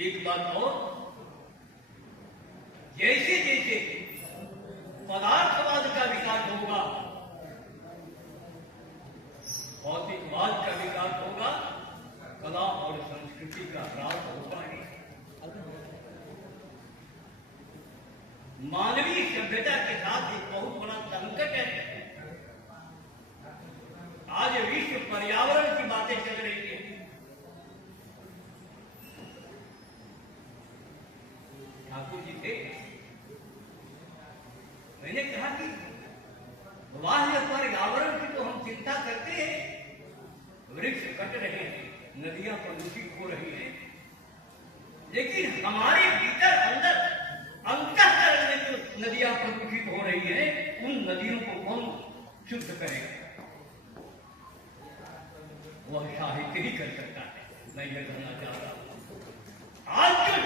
एक बात और, जैसे जैसे पदार्थवाद का विकास होगा, भौतिकवाद का विकास होगा, कला और संस्कृति का ह्रास होगा ही। मानवीय सभ्यता के साथ एक बहुत बड़ा संकट है। आज विश्व पर्यावरण की बातें चल रही है। ठाकुर जी थे, मैंने कहा कि बाह्य पर्यावरण की तो हम चिंता करते हैं, वृक्ष कट रहे हैं, नदियां प्रदूषित हो रही हैं, लेकिन हमारे भीतर अंदर अंतःकरण में जो नदियां प्रदूषित हो रही हैं, उन नदियों को कौन शुद्ध करेगा? वह साहित्य ही कर सकता है। मैं यह कहना चाहता हूं, आज जो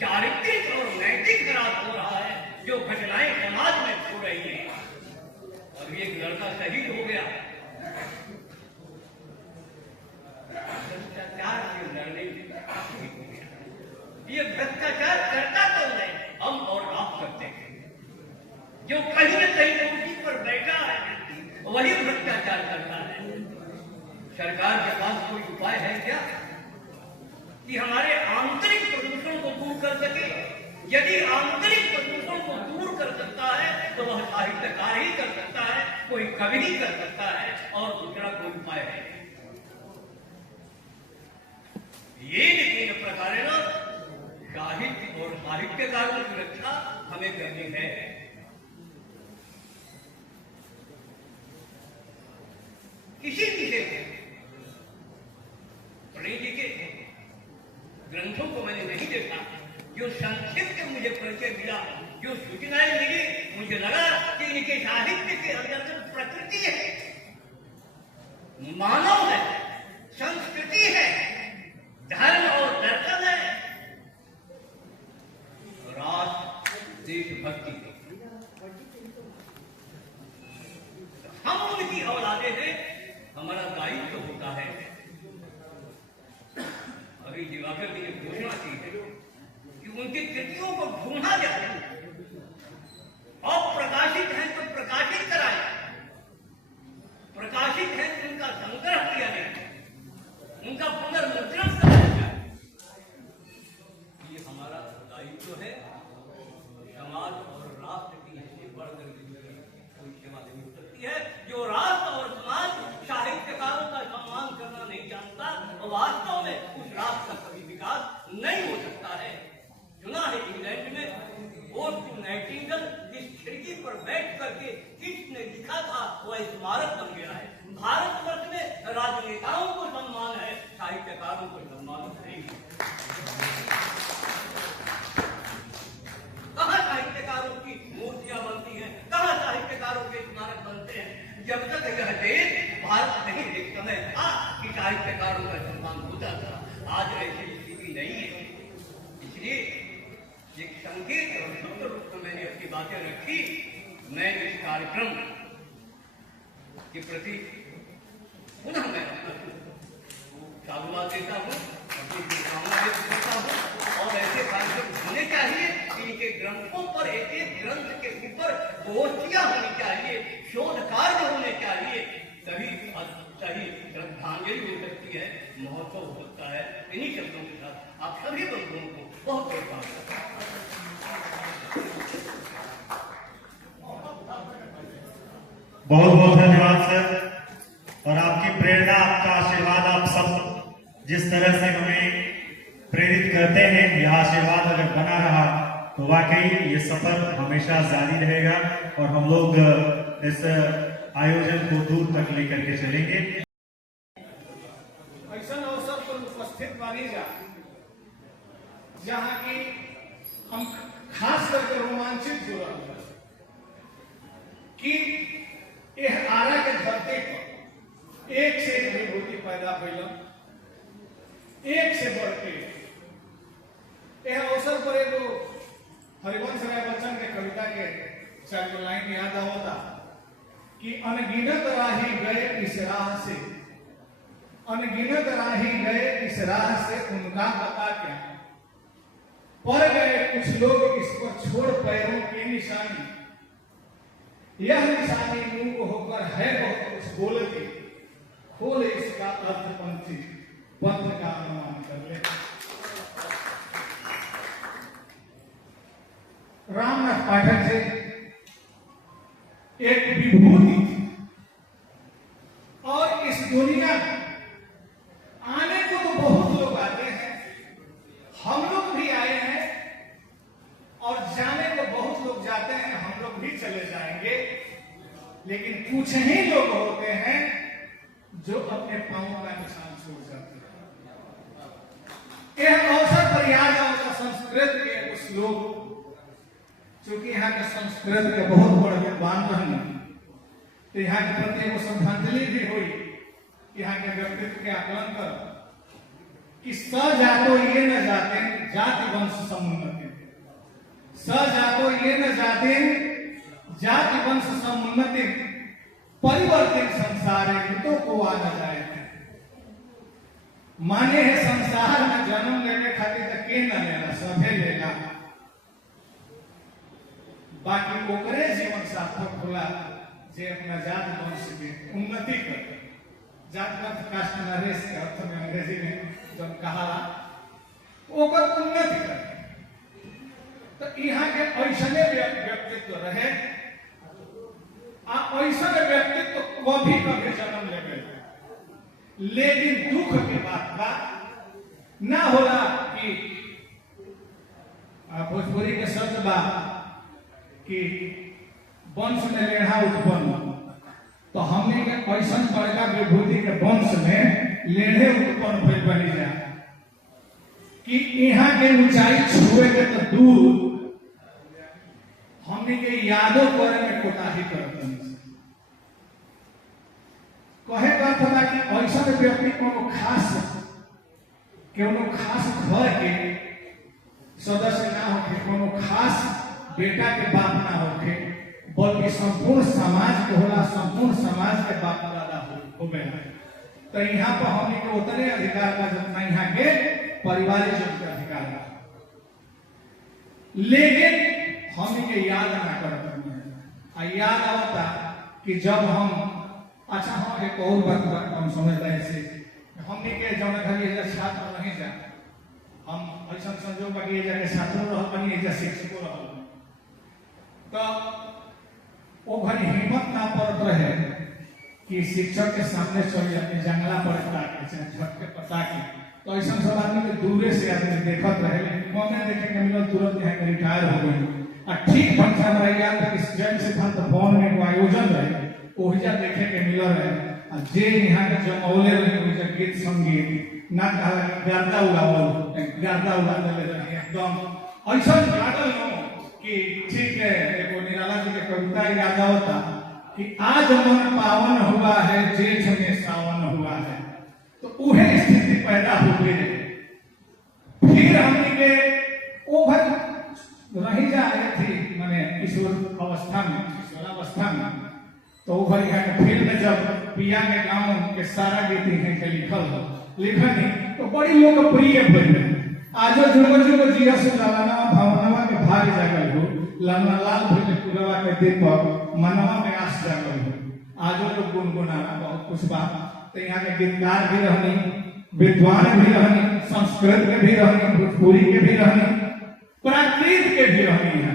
चारित्रिक और नैतिक ह्रास हो रहा है, जो घटनाएं समाज में हो रही हैं, और एक लड़का शहीद हो गया, भ्रष्टाचार से लड़ने में ये भ्रष्टाचार करता तो नहीं, हम और आप करते हैं। जो कहीं न कहीं कुर्सी पर बैठा है वही भ्रष्टाचार करता है। सरकार के पास कोई उपाय है क्या कि हमारे आंतरिक प्रदूषण को दूर कर सके? यदि आंतरिक प्रदूषण को दूर कर सकता है तो वह साहित्यकार ही कर सकता है, कोई कवि ही कर सकता है, और दूसरा कोई उपाय है। ये तीन प्रकार साहित्य और साहित्यकारों की रक्षा हमें करनी है। किसी विषय प्रणीत जी के ग्रंथों को मैंने नहीं देखा, जो संक्षिप्त मुझे परिचय मिला, जो सूचनाएं मिली, मुझे लगा कि इनके साहित्य के अंतर्गत प्रकृति है, मानव है, संस्कृति है, धर्म और दर्शन है, राष्ट्र देशभक्ति। हम उनकी औलादे हैं, हमारा दायित्व होता है। अभी दिवाकर जी ने घोषणा की है कि उनकी कृतियों को ढूंढा जाए, और प्रकाशित है तो प्रकाशित कराए, प्रकाशित है तो उनका संग्रह किया जाए, उनका पुनर्मुद्रण कराया जाए। ये हमारा दायित्व है। समाज और राष्ट्र की इससे बढ़कर कोई सेवा नहीं हो सकती है। जो राष्ट्र और समाज साहित्यकारों का सम्मान करना नहीं जानता, वास्तव में उस राष्ट्र का कभी विकास नहीं हो सकता है। सुना है इंग्लैंड में वोट टू नाइटिंगेल जिस खिड़की पर बैठ करके किसने लिखा था, वह स्मारक बन गया है। भारतवर्ष में राजनेताओं को सम्मान है, साहित्यकारों को सम्मान नहीं। कहाँ साहित्यकारों की मूर्तियां बनती हैं, कहाँ साहित्यकारों के स्मारक बनते हैं? जब तक यह देश भारत नहीं, एक समय था कि साहित्यकारों का सम्मान होता था। आज ऐसी स्थिति नहीं है। इसलिए एक संकेत और शुद्ध रूप में मैंने अपनी बातें रखी। मैं इस कार्यक्रम के प्रति पुनः मैं साधुवाद देता हूँ, अपनी शुभकामना व्यक्त करता हूँ। और ऐसे कार्यक्रम होने चाहिए, इनके ग्रंथों पर, एक एक ग्रंथ के ऊपर गोष्ठियां होनी चाहिए, शोध कार्य होने चाहिए, तभी सही श्रद्धांजलि हो सकती है, महोत्सव हो सकता है। इन्हीं शब्दों के साथ आप सभी बंधुओं को बहुत बहुत बहुत बहुत धन्यवाद सर। और आपकी प्रेरणा, आपका आशीर्वाद, आप सब जिस तरह से हमें प्रेरित करते हैं, यह आशीर्वाद अगर बना रहा तो वाकई ये सफर हमेशा जारी रहेगा और हम लोग इस आयोजन को दूर तक लेकर के चलेंगे। ऐसा अवसर पर उपस्थित मानी जा जहाँ की हम खास करके रोमांचित हो रहे हैं कि यह आरा के धरती पर एक से एक विभूति पैदा भइल, एक से बढ़ के। यह अवसर पर एगो हरिवंश राय बच्चन के कविता के 4 लाइन याद आवता कि अनगिनत राही गए इस राह से, अनगिनत राही गए इस राह से, उनका पता क्या, पड़ गए कुछ लोग इस पर छोड़ पैरों की निशानी, यह निशानी मूक होकर है बहुत कुछ बोलती, खोल इसका अर्थ पंथी पंथ का अनुमान कर ले। रामनाथ पाठक जी एक विभूति थी और इस दुनिया में आने को तो बहुत लोग आते हैं, हम लोग भी आए हैं और जाने को बहुत लोग जाते हैं, हम लोग भी चले जाएंगे, लेकिन कुछ ही लोग होते हैं जो अपने पांव का निशान छोड़ जाते हैं। यह अवसर पर याद आता संस्कृत के कुछ लोग, चूंकि यहाँ के संस्कृत के बहुत बड़े विद्वान रहने, तो यहाँ के प्रति वो श्रद्धांजलि भी हुई, यहाँ के व्यक्तित्व के आकलन कर कि स जातो ये न जाते जाति वंश समुन्नति, स जातो ये न जाते जाति वंश समुन्नति, परिवर्तित संसार है तो को आ न जाए। माने है संसार में जन्म लेने खातिर तक के न लेना, सभे लेगा, बाकी ओकरे जीवन सार्थक होला जे अपना जात वंश के उन्नति करे। जात वंश कास्ट एंड रेस के अर्थ में अंग्रेजी में जब कहा ओकर उन्नति करे, तो यहाँ के ऐसने व्यक्तित्व रहे, ऐसा व्यक्तित्व कभी कभी जन्म ले गए, लेकिन दुख के बात ना होला कि भोजपुरी के शब्द बा कि वंश में लेढ़ा उत्पन्न, तो हमने के ऐसा बड़का विभूति के वंश में लेढ़े उत्पन्न भइल बनी जा कि यहाँ के ऊंचाई छुए के तो दूर हमने के यादों करे में कोताही करते हैं। कहे का था कि ऐसा व्यक्ति कोनो खास घर के सदस्य ना होके, कोनो खास बेटा के बाप ना होके, बल्कि संपूर्ण समाज के होला, संपूर्ण समाज के बाप दादा हो गए। तो यहाँ पर हमने के उतने अधिकार का जितना यहाँ के पारिवारिक जन के अधिकार का, लेकिन हमने के याद ना करते हैं। याद आता कि जब हम अच्छा हाँ एक और बात हम समझते हैं से हमने के जौन घर ये छात्र नहीं जा, हम ऐसा संजोग बाकी ये जाके छात्रों रह बनी ये शिक्षकों रह, तो वो घर हिम्मत ना पड़त रहे कि शिक्षक के सामने चल जाते जंगला पर ताके झटके पता के, तो ऐसा सब आदमी के दूरे से आदमी देखत रहे, कौन देखे के मिलल तुरंत यहाँ के रिटायर हो गए। और ठीक ढंग से हमारा याद है कि जैन सिद्धांत भवन में को आयोजन रहे, ओहिजा देखे के मिल रहे, और जे यहाँ के जमौले रहे ओहिजा गीत संगीत ना कहा गर्दा उड़ावल, गर्दा उड़ा देले रहे एकदम ऐसा लागल हो कि ठीक है। देखो निराला जी के कविता याद आता कि आज मन पावन हुआ है, जेठ में सावन हुआ है, तो उहे स्थिति पैदा हो गई। फिर हमने के वो भर रही जा रही थी माने किशोर अवस्था में, किशोरावस्था में, तो वो भर यहाँ के फिल्म में जब पिया के गाँव के सारा गीत है के लिखल तो बड़ी लोकप्रिय बनी। आजो जुगो जुगो जिया से लालाना भावनावा के भाग जागल हो, लाला लाल भोले पुरवा के दीपक मनवा में आस जागल हो, आजो लोग गुनगुनाना बहुत कुछ बात। तो यहाँ के गीतकार भी रहनी, विद्वान भी रहनी, संस्कृत के भी रहनी, भोजपुरी के भी रहनी, प्राकृत के भी रहनी है।